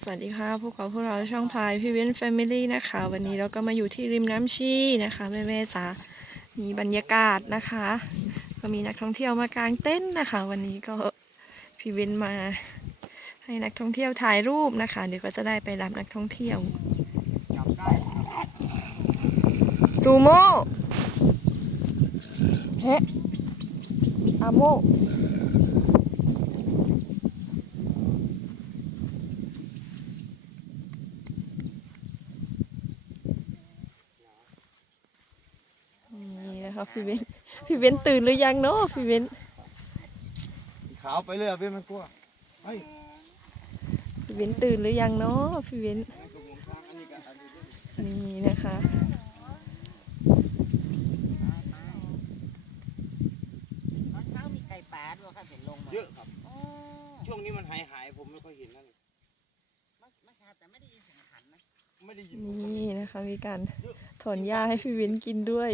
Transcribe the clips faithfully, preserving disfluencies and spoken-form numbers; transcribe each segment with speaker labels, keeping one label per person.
Speaker 1: วัสดีค่ะพวกเราพวกเราช่องพายพี่เว้นแฟมิลี่นะคะวันนี้เราก็มาอยู่ที่ริมน้ำชีนะคะแม่แม่จ๋ามีบรรยากาศนะคะ ก็มีนักท่องเที่ยวมากางเต็นท์นะคะ วันนี้ก็พี่เว้นมาให้นักท่องเที่ยวถ่ายรูปนะคะเดี๋ยวก็จะได้ไปรับนักท่องเที่ยวซูโม่เฮอาโมนี่นะคะพี่เว้นพี่เว้นตื่นหรือยังเนาะพี่เว้น
Speaker 2: ขาวไปเลยอ่ะพี่มันกลัวเฮ้ย
Speaker 1: พี่เว้นตื่นหรือยังเนาะพี่เว้นนี่นะคะ
Speaker 3: ตอนเช้ามีไก่ป่าด้วยครับเห็นลงมา
Speaker 2: เยอะครับช่วงนี้มันหายหายผมไม่ค่อยเห็นนั่น
Speaker 3: เมื่อเมื่อเช้าแต่ไม่ได้ยินเสียงขันนะ
Speaker 2: ไม่ได้ยิน
Speaker 1: นี่นะคะมีการถอนหญ้าให้พี่เว้นกินด้วย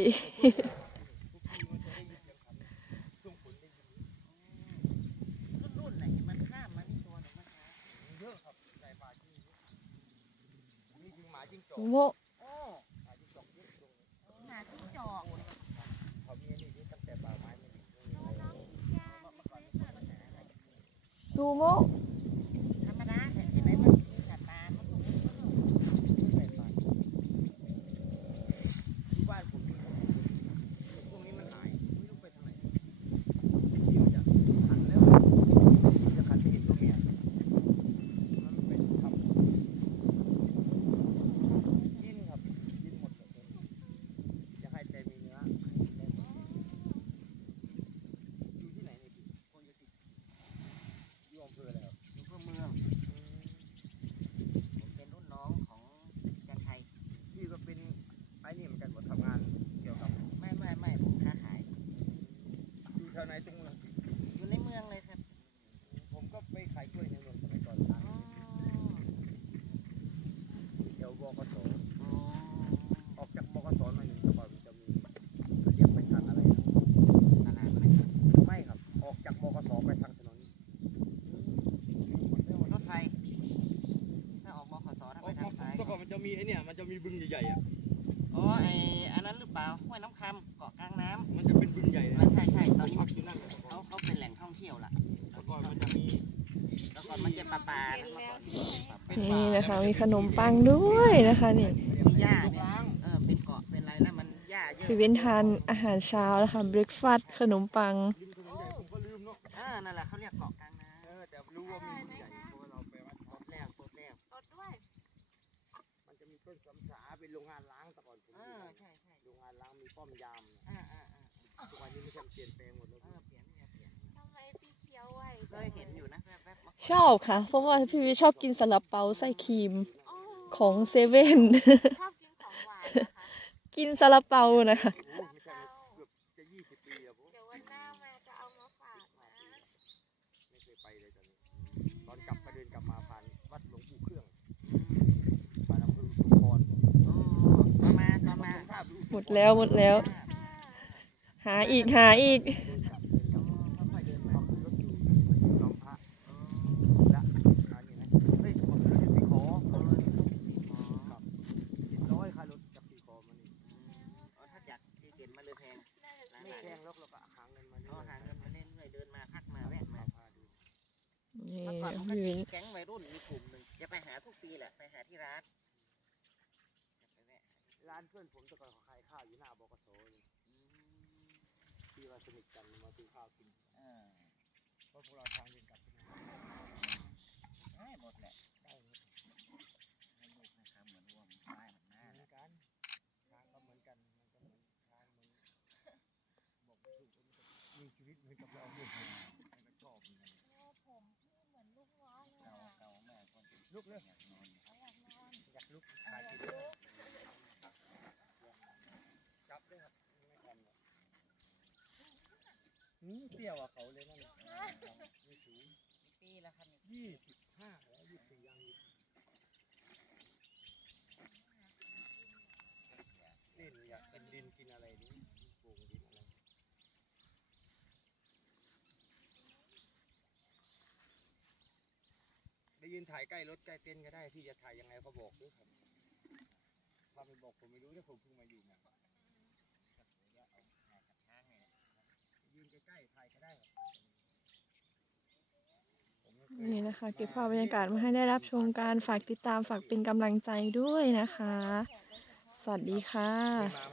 Speaker 3: รุ่นๆไหนมันข้ามมานี่ตัวหนึ่งเมื่อเช้า
Speaker 2: เยอะครับไก่ป่าที่นี่นี่คือหมาจิ้งจอก
Speaker 1: โม
Speaker 3: โอ้
Speaker 2: หมาจิ้งจอกเยอะตรงนี้
Speaker 3: หมาจิ้งจอก
Speaker 2: เขามีนี่ที่ตั้งแต่ป่าไม้ไม่มี
Speaker 1: ซูโม
Speaker 3: ธรรมดาแต่ที่ไหนมันมีสัตว์ป่ามันตรงนี้
Speaker 2: ไก่ป่าที่บ้านผมช่วงนี้มันหายไม่รู้ไปทางไหนที่มันจะขันแล้วจะขันไปเห็นตัวเมียมันเป็นทำกินครับกินหมดเลยจะให้แต่มีเนื้ออยู่ที่ไหนเนี่ยพี่คนจะติดอยู่อำเภออะไรครับ
Speaker 3: อยู่เพื่อเมืองผมเป็นรุ่นน้องของจันชัย
Speaker 2: พี่ก็เป็นไอ้นี่เหมือนกันว่าทำงานเกี่ยวกับ
Speaker 3: ไม่ไม่ไม่ผมค้าขาย
Speaker 2: อยู่แถวไหนตรงเมือง
Speaker 3: อยู่ในเมืองเลยครับ
Speaker 2: ผมก็ไปขายกล้วยในเมืองสมัยก่อนร้านเดี๋ยวบกสออกจากบกสมาหนึ่งแต่ก่อนมันจะมีเรียกไปทางอะไร
Speaker 3: ตลาดไหม
Speaker 2: ไม่ครับออกจากบกสไปทางถนน
Speaker 3: รถไฟถ้าออกบขสถ้าไปทางซ้าย
Speaker 2: แต่ก่อนมันจะมีไอ้เนี่ยมันจะมีบึงใหญ่ๆอ่ะ
Speaker 3: อ๋อไออันนั้นหรือเปล่าห้วยน้ำคำเกาะกลางน้ำ
Speaker 2: มันจะเป็นบึงใหญ่
Speaker 3: ไม่ใช่ใช่ตอนนี้
Speaker 2: พักอยู่นั่น
Speaker 3: เขาเขาเป็นแหล่งท่องเที่ยวละ
Speaker 2: แต่ก่อนมันจะมี
Speaker 3: แล้วก่อนมันจะปลาปลาเมื่อก่อน
Speaker 1: นี่นะคะมีขนมปังด้วยนะคะนี่
Speaker 3: มีหญ้าเนี่ยเออเป็นเกาะเป็นอะไรแล้วมันหญ้าเยอะ
Speaker 1: พี่เว้นทานอาหารเช้านะคะเบรคฟาสต์ขนมปัง
Speaker 2: ผมก็ลืมเนาะ
Speaker 3: เออนั่นแหละเขาเรียกเกาะกลางน้ำ
Speaker 2: เออแต่รู้ว่ามีบึงใหญ่เพราะว่าเราไปวัด
Speaker 3: รถแล้วรถแล้ว
Speaker 4: รถด้วย
Speaker 2: มันจะมีต้นสำฉาเป็นโรงงานล้างแต่ก่อนผม
Speaker 3: เออใช่ใช่
Speaker 2: โรงงานล้างมีป้อมยาม
Speaker 3: อ่าอ่าอ่า
Speaker 2: ทุกวันนี้ไม่ใช่เปลี่ยนแปลงหมดแล้ว
Speaker 3: เออเปลี่ยนเนี่ยเปลี่ยน
Speaker 4: ทำไมพี่เคี้ยวไว
Speaker 3: เคยเห็นอยู่นะแวบ
Speaker 1: ชอบค่ะเพราะว่าพี่วิชอบกินซาลาเปาไส้ครีมของเซเว่น
Speaker 4: ชอบกินของหวานนะคะ
Speaker 1: กินซาลาเปานะคะ
Speaker 2: เกือบจะยี่สิบปีแล้วผม
Speaker 4: เดี๋ยววันหน้ามาจะเอามาฝากนะ
Speaker 2: ไม่เคยไปเลยตอนนี้ตอนกลับมาเดินกลับมาผ่านวัดหลวงปู่เครื่องผ่านอำเภอสุพร
Speaker 3: อ๋อตอนมาตอนมา
Speaker 1: หมดแล้วหมดแล้วหาอีกหาอีก
Speaker 3: ไม่แพงแล้วเราก็หาเงินมาเรื่อยหาเงินมาเรื่อยเดินมาพักมาแวะมาเมื่อก่อนมันก็จะมีแก๊งวัยรุ่นมีกลุ่มหนึ่งจะไปหาทุกปีแหละไปหาที่ร้าน
Speaker 2: ร้านเพื่อนผมแต่ก่อนเขาขายข้าวอยู่หน้าบกสเลยที่ว่าสนิทกันมาซื้อข้าวกินเพราะพวกเราทางเดินกลับ
Speaker 3: ได้หมดแหละ
Speaker 2: ได้หมด
Speaker 3: ให้ลูกให้คำเหมือนรวมไม้เหมือนหน้า
Speaker 2: เหมือนกันทางก็เหมือนกันมันก็เหมือนทางเหมือนบอกถูกมีชีวิตเหมือนกับเราเนี่ยมันก็ชอบเหมือนกัน
Speaker 4: โอ้ผมพี่เหมือนลูกน้องเลย
Speaker 3: เก่าเก่าแม่คนจะ
Speaker 2: ลุกเลย
Speaker 3: อยากนอน
Speaker 4: อยากนอน
Speaker 2: อยากลุกขายกินจับด้วยครับไม่ทำหรอกเตี้ยว่าเขาเลยนั่นไม่สูง
Speaker 3: ปีละครับ
Speaker 2: ยี่สิบห้าแล้วยี่สิบสี่ยังเล่นอยากกินดินกินอะไรนี่ปลูกดินอะไรได้ยืนถ่ายใกล้รถใกล้เต็นท์ก็ได้พี่จะถ่ายยังไงเขาบอกด้วยครับถ้าไม่บอกผมไม่รู้เนี่ยผมเพิ่งมาอยู่เนี่ยยืนใกล้ๆถ่ายก็ได้ครับผมก็เคย
Speaker 1: นี่นะคะ เก็บภาพบรรยากาศมาให้ได้รับชมการฝากติดตามฝากเป็นกำลังใจด้วยนะคะ สวัสดีค่ะ